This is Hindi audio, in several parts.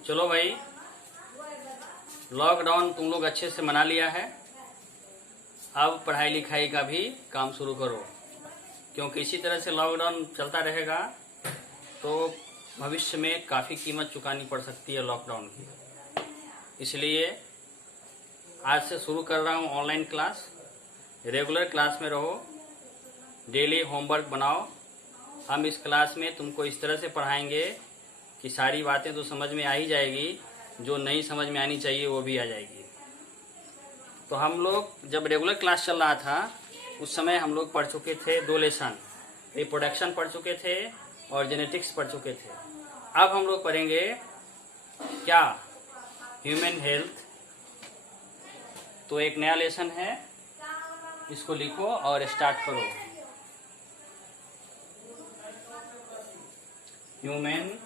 चलो भाई, लॉकडाउन तुम लोग अच्छे से मना लिया है। अब पढ़ाई लिखाई का भी काम शुरू करो, क्योंकि इसी तरह से लॉकडाउन चलता रहेगा तो भविष्य में काफ़ी कीमत चुकानी पड़ सकती है लॉकडाउन की। इसलिए आज से शुरू कर रहा हूँ ऑनलाइन क्लास। रेगुलर क्लास में रहो, डेली होमवर्क बनाओ। हम इस क्लास में तुमको इस तरह से पढ़ाएंगे कि सारी बातें तो समझ में आ ही जाएगी, जो नहीं समझ में आनी चाहिए वो भी आ जाएगी। तो हम लोग जब रेगुलर क्लास चल रहा था उस समय हम लोग पढ़ चुके थे 2 लेसन, रिप्रोडक्शन पढ़ चुके थे और जेनेटिक्स पढ़ चुके थे। अब हम लोग पढ़ेंगे क्या, ह्यूमन हेल्थ। तो एक नया लेसन है, इसको लिखो और स्टार्ट करो। ह्यूमन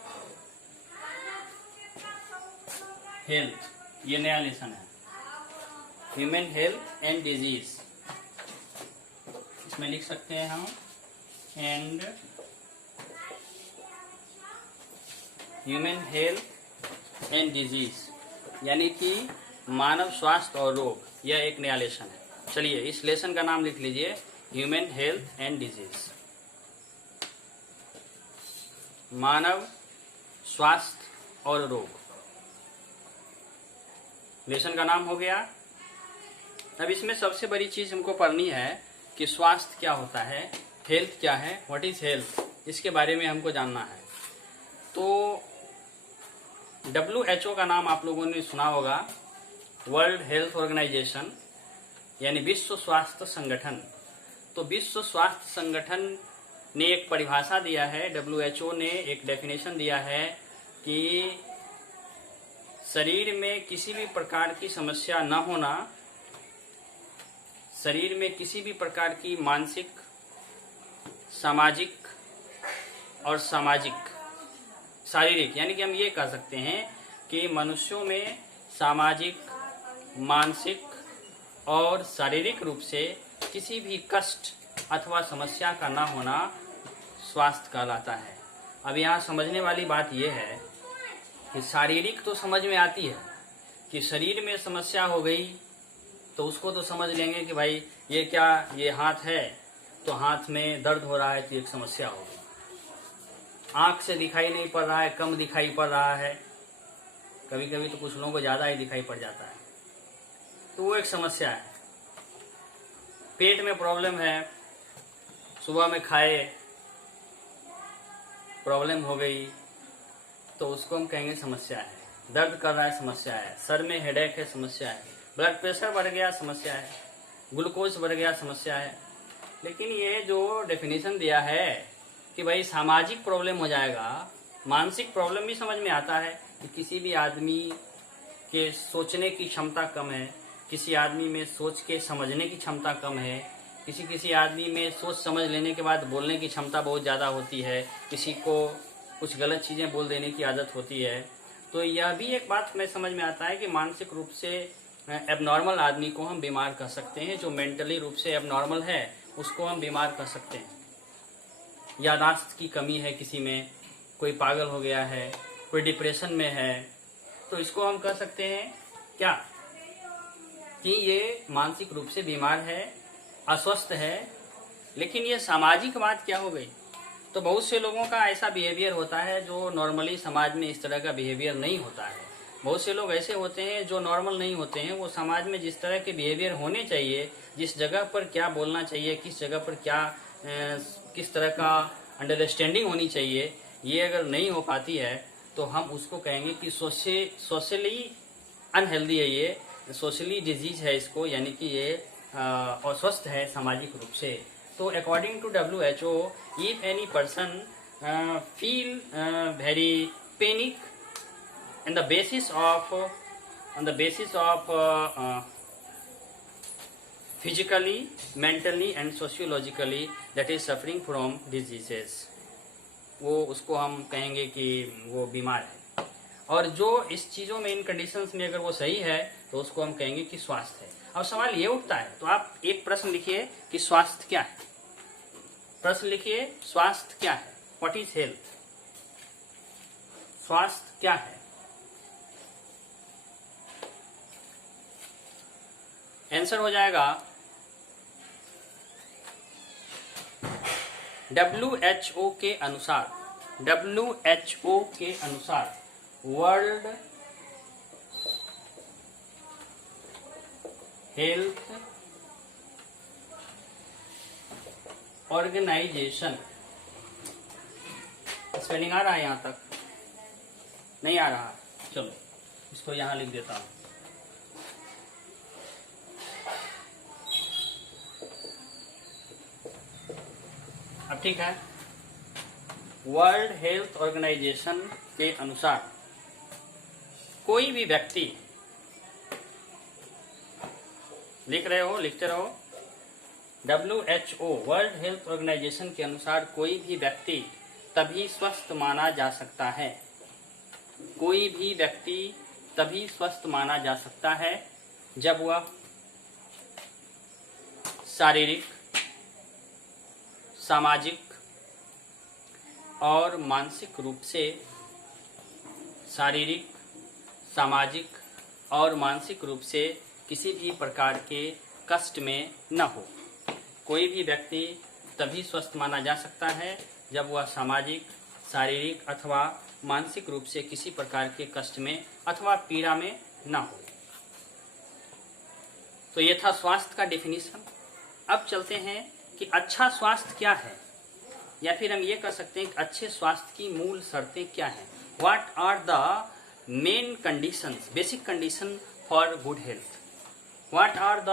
हेल्थ, ये नया लेसन है। ह्यूमन हेल्थ एंड डिजीज, इसमें लिख सकते हैं हम and human health and disease, यानी कि मानव स्वास्थ्य और रोग। यह एक नया लेसन है। चलिए इस लेसन का नाम लिख लीजिए, ह्यूमन हेल्थ एंड डिजीज। मानव स्वास्थ्य और रोग, लेसन का नाम हो गया। अब इसमें सबसे बड़ी चीज हमको पढ़नी है कि स्वास्थ्य क्या होता है, हेल्थ क्या है, व्हाट इज हेल्थ, इसके बारे में हमको जानना है। तो WHO का नाम आप लोगों ने सुना होगा, वर्ल्ड हेल्थ ऑर्गेनाइजेशन, यानी विश्व स्वास्थ्य संगठन। तो विश्व स्वास्थ्य संगठन ने एक परिभाषा दिया है, WHO ने एक डेफिनेशन दिया है कि शरीर में किसी भी प्रकार की समस्या न होना, शरीर में किसी भी प्रकार की मानसिक, सामाजिक और शारीरिक, यानी कि हम ये कह सकते हैं कि मनुष्यों में सामाजिक, मानसिक और शारीरिक रूप से किसी भी कष्ट अथवा समस्या का न होना स्वास्थ्य कहलाता है। अब यहाँ समझने वाली बात यह है कि शारीरिक तो समझ में आती है कि शरीर में समस्या हो गई तो उसको तो समझ लेंगे कि भाई ये क्या, ये हाथ है तो हाथ में दर्द हो रहा है तो एक समस्या हो गई। आँख से दिखाई नहीं पड़ रहा है, कम दिखाई पड़ रहा है, कभी कभी तो कुछ लोगों को ज़्यादा ही दिखाई पड़ जाता है, तो वो एक समस्या है। पेट में प्रॉब्लम है, सुबह में खाए प्रॉब्लम हो गई तो उसको हम कहेंगे समस्या है। दर्द कर रहा है, समस्या है। सर में हेडेक है, समस्या है। ब्लड प्रेशर बढ़ गया, समस्या है। ग्लूकोज बढ़ गया, समस्या है। लेकिन ये जो डेफिनेशन दिया है कि भाई सामाजिक प्रॉब्लम हो जाएगा, मानसिक प्रॉब्लम भी समझ में आता है कि किसी भी आदमी के सोचने की क्षमता कम है, किसी आदमी में सोच के समझने की क्षमता कम है, किसी आदमी में सोच समझ लेने के बाद बोलने की क्षमता बहुत ज़्यादा होती है, किसी को कुछ गलत चीज़ें बोल देने की आदत होती है। तो यह भी एक बात में समझ में आता है कि मानसिक रूप से एबनॉर्मल आदमी को हम बीमार कह सकते हैं, जो मेंटली रूप से एबनॉर्मल है उसको हम बीमार कह सकते हैं। यादाश्त की कमी है किसी में, कोई पागल हो गया है, कोई डिप्रेशन में है, तो इसको हम कह सकते हैं क्या, कि ये मानसिक रूप से बीमार है, अस्वस्थ है। लेकिन ये सामाजिक बात क्या हो गई, तो बहुत से लोगों का ऐसा बिहेवियर होता है जो नॉर्मली समाज में इस तरह का बिहेवियर नहीं होता है। बहुत से लोग ऐसे होते हैं जो नॉर्मल नहीं होते हैं, वो समाज में जिस तरह के बिहेवियर होने चाहिए, जिस जगह पर क्या बोलना चाहिए, किस जगह पर क्या किस तरह का अंडरस्टैंडिंग होनी चाहिए, ये अगर नहीं हो पाती है तो हम उसको कहेंगे कि सोशली अनहेल्दी है, ये सोशली डिजीज है इसको, यानी कि ये अस्वस्थ है सामाजिक रूप से। तो according to WHO, if any person feel very panic on the basis of physically, mentally and sociologically that is suffering from diseases, वो उसको हम कहेंगे कि वो बीमार है। और जो इस चीज़ों में, इन कंडीशंस में अगर वो सही है तो उसको हम कहेंगे कि स्वास्थ्य है। अब सवाल ये उठता है, तो आप एक प्रश्न लिखिए कि स्वास्थ्य क्या है। प्रश्न लिखिए, स्वास्थ्य क्या है, व्हाट इज हेल्थ। स्वास्थ्य क्या है, आंसर हो जाएगा WHO के अनुसार, WHO के अनुसार वर्ल्ड हेल्थ ऑर्गेनाइजेशन, स्पेलिंग आ रहा है यहां तक? नहीं आ रहा? चलो इसको यहां लिख देता हूं। अब ठीक है। वर्ल्ड हेल्थ ऑर्गेनाइजेशन के अनुसार कोई भी व्यक्ति, लिख रहे हो, लिखते रहो। WHO वर्ल्ड हेल्थ ऑर्गेनाइजेशन के अनुसार कोई भी व्यक्ति तभी स्वस्थ माना जा सकता है, कोई भी व्यक्ति तभी स्वस्थ माना जा सकता है जब वह शारीरिक, सामाजिक और मानसिक रूप से, शारीरिक, सामाजिक और मानसिक रूप से किसी भी प्रकार के कष्ट में न हो। कोई भी व्यक्ति तभी स्वस्थ माना जा सकता है जब वह सामाजिक, शारीरिक अथवा मानसिक रूप से किसी प्रकार के कष्ट में अथवा पीड़ा में न हो। तो ये था स्वास्थ्य का डेफिनेशन। अब चलते हैं कि अच्छा स्वास्थ्य क्या है, या फिर हम ये कह सकते हैं कि अच्छे स्वास्थ्य की मूल शर्तें क्या हैं। What are the main conditions, basic condition for good health. What are the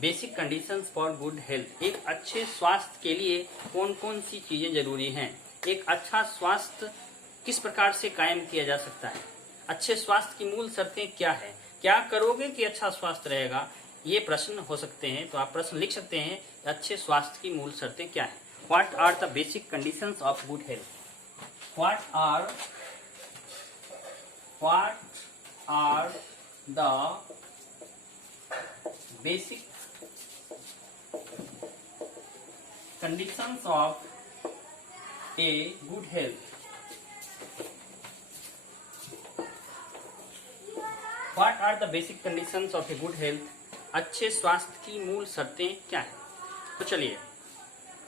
basic conditions for good health. एक अच्छे स्वास्थ्य के लिए कौन कौन सी चीजें जरूरी हैं, एक अच्छा स्वास्थ्य किस प्रकार से कायम किया जा सकता है, अच्छे स्वास्थ्य की मूल शर्तें क्या है, क्या करोगे कि अच्छा स्वास्थ्य रहेगा, ये प्रश्न हो सकते हैं। तो आप प्रश्न लिख सकते हैं, अच्छे स्वास्थ्य की मूल शर्तें क्या है। What are the basic conditions of good health. What are the basic conditions of a good health. What are the basic conditions of a good health? अच्छे स्वास्थ्य की मूल शर्तें क्या हैं? तो चलिए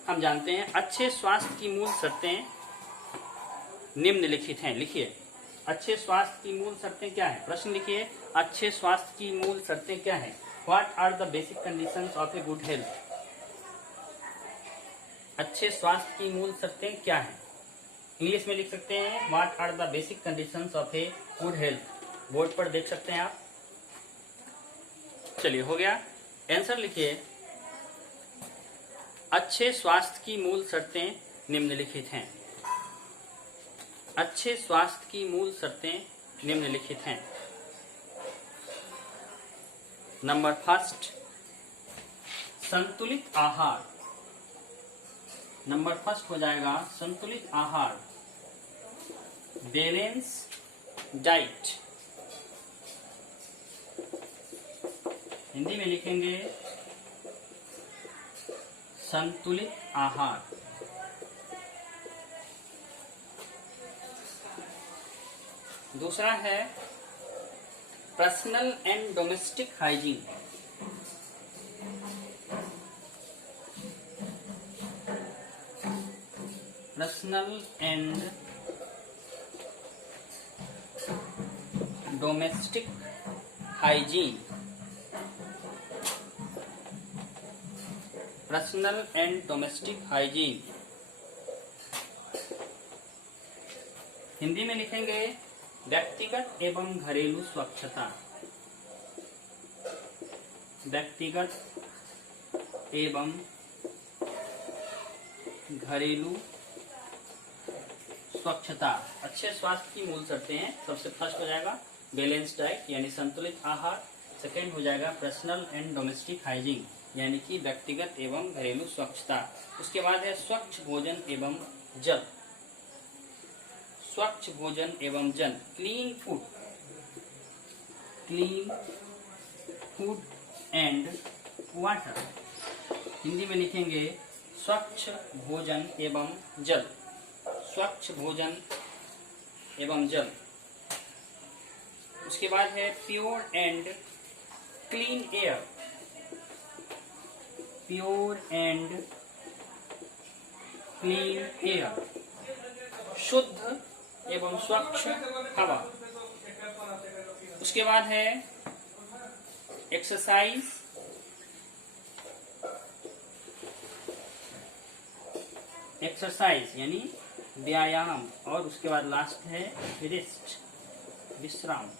हम जानते हैं अच्छे स्वास्थ्य की मूल शर्तें निम्नलिखित हैं। लिखिए, अच्छे स्वास्थ्य की मूल शर्तें क्या हैं? प्रश्न लिखिए, अच्छे स्वास्थ्य की मूल शर्तें क्या हैं? What are the basic conditions of a good health? अच्छे स्वास्थ्य की मूल शर्तें क्या हैं? इंग्लिश में लिख सकते हैं what are the basic conditions of a good health. Board पर देख सकते हैं आप। चलिए हो गया। आंसर लिखिए, अच्छे स्वास्थ्य की मूल शर्तें निम्नलिखित हैं। अच्छे स्वास्थ्य की मूल शर्तें निम्नलिखित हैं। नंबर फर्स्ट, संतुलित आहार। नंबर फर्स्ट हो जाएगा संतुलित आहार, बैलेंस डाइट। हिंदी में लिखेंगे संतुलित आहार। दूसरा है personal and domestic hygiene. Personal and domestic hygiene. Personal and domestic hygiene. Hindi में लिखेंगे व्यक्तिगत एवं घरेलू स्वच्छता। व्यक्तिगत एवं घरेलू स्वच्छता। अच्छे स्वास्थ्य की मूल शर्तें हैं। सबसे फर्स्ट हो जाएगा बैलेंस डाइट यानी संतुलित आहार। सेकेंड हो जाएगा पर्सनल एंड डोमेस्टिक हाइजीन यानी कि व्यक्तिगत एवं घरेलू स्वच्छता। उसके बाद है स्वच्छ भोजन एवं जल। स्वच्छ भोजन एवं जल, clean food. Clean food and water. Hindi में लिखेंगे स्वच्छ भोजन एवं जल। स्वच्छ भोजन एवं जल। उसके बाद है pure and clean air. Pure and clean air, शुद्ध एवं स्वच्छ हवा। उसके बाद है एक्सरसाइज, एक्सरसाइज यानी व्यायाम, और उसके बाद लास्ट है रेस्ट, विश्राम।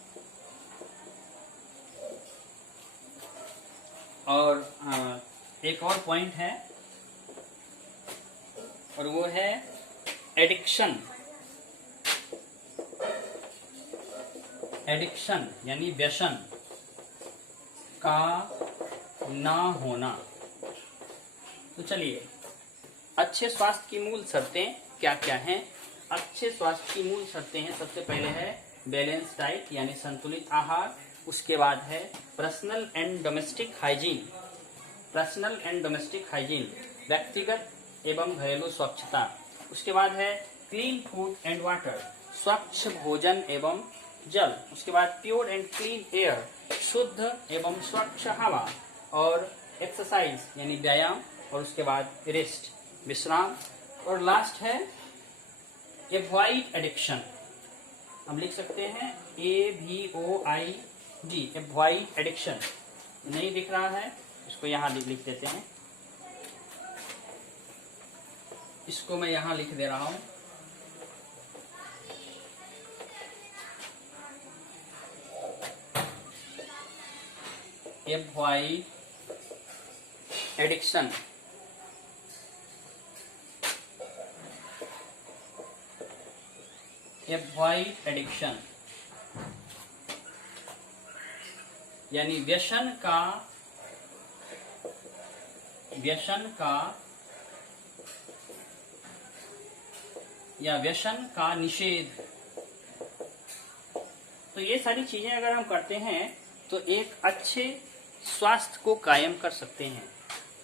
और एक और पॉइंट है और वो है एडिक्शन। एडिक्शन यानी व्यसन का ना होना। तो चलिए, अच्छे स्वास्थ्य की मूल शर्तें क्या क्या हैं? अच्छे स्वास्थ्य की मूल शर्तें हैं, सबसे पहले है बैलेंस डाइट यानी संतुलित आहार। उसके बाद है personal and domestic hygiene. Personal and domestic hygiene, व्यक्तिगत एवं घरेलू स्वच्छता। उसके बाद है क्लीन फूड एंड वाटर, स्वच्छ भोजन एवं जल। उसके बाद प्योर एंड क्लीन एयर, शुद्ध एवं स्वच्छ हवा। और एक्सरसाइज यानी व्यायाम, और उसके बाद रेस्ट, विश्राम। और लास्ट है एवॉइड एडिक्शन। हम लिख सकते हैं AVOID, एवॉइड एडिक्शन। नहीं दिख रहा है, इसको यहाँ लिख देते हैं। इसको मैं यहाँ लिख दे रहा हूँ। Avoid addiction. एवॉइड एडिक्शन यानी व्यसन का या व्यसन का निषेध। तो ये सारी चीजें अगर हम करते हैं तो एक अच्छे स्वास्थ्य को कायम कर सकते हैं।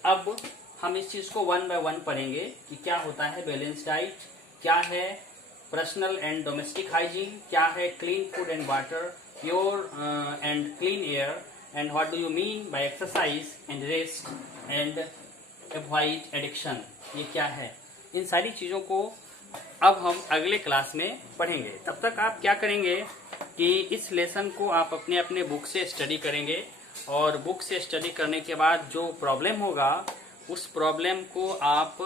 अब हम इस चीज को वन बाय वन पढ़ेंगे कि क्या होता है बैलेंस डाइट, क्या है पर्सनल एंड डोमेस्टिक हाइजीन, क्या है clean food and water, pure and clean air, and what do you mean by exercise and rest and avoid addiction, ये क्या है। इन सारी चीजों को अब हम अगले क्लास में पढ़ेंगे। तब तक आप क्या करेंगे कि इस लेसन को आप अपने अपने बुक से स्टडी करेंगे, और बुक से स्टडी करने के बाद जो प्रॉब्लम होगा उस प्रॉब्लम को आप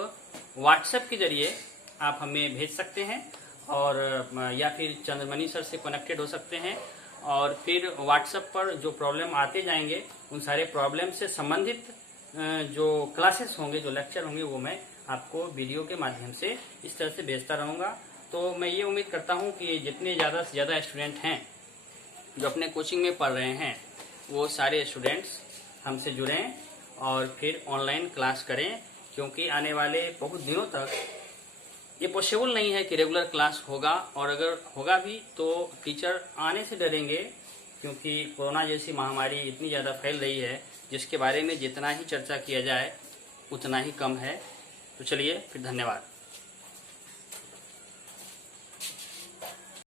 व्हाट्सएप के जरिए आप हमें भेज सकते हैं, और या फिर चंद्रमणि सर से कनेक्टेड हो सकते हैं। और फिर व्हाट्सएप पर जो प्रॉब्लम आते जाएंगे उन सारे प्रॉब्लम से संबंधित जो क्लासेस होंगे, जो लेक्चर होंगे, वो मैं आपको वीडियो के माध्यम से इस तरह से भेजता रहूँगा। तो मैं ये उम्मीद करता हूँ कि जितने ज़्यादा से ज़्यादा स्टूडेंट हैं जो अपने कोचिंग में पढ़ रहे हैं, वो सारे स्टूडेंट्स हमसे जुड़ें और फिर ऑनलाइन क्लास करें, क्योंकि आने वाले बहुत दिनों तक ये पॉसिबल नहीं है कि रेगुलर क्लास होगा, और अगर होगा भी तो टीचर आने से डरेंगे, क्योंकि कोरोना जैसी महामारी इतनी ज़्यादा फैल रही है जिसके बारे में जितना ही चर्चा किया जाए उतना ही कम है। तो चलिए फिर, धन्यवाद।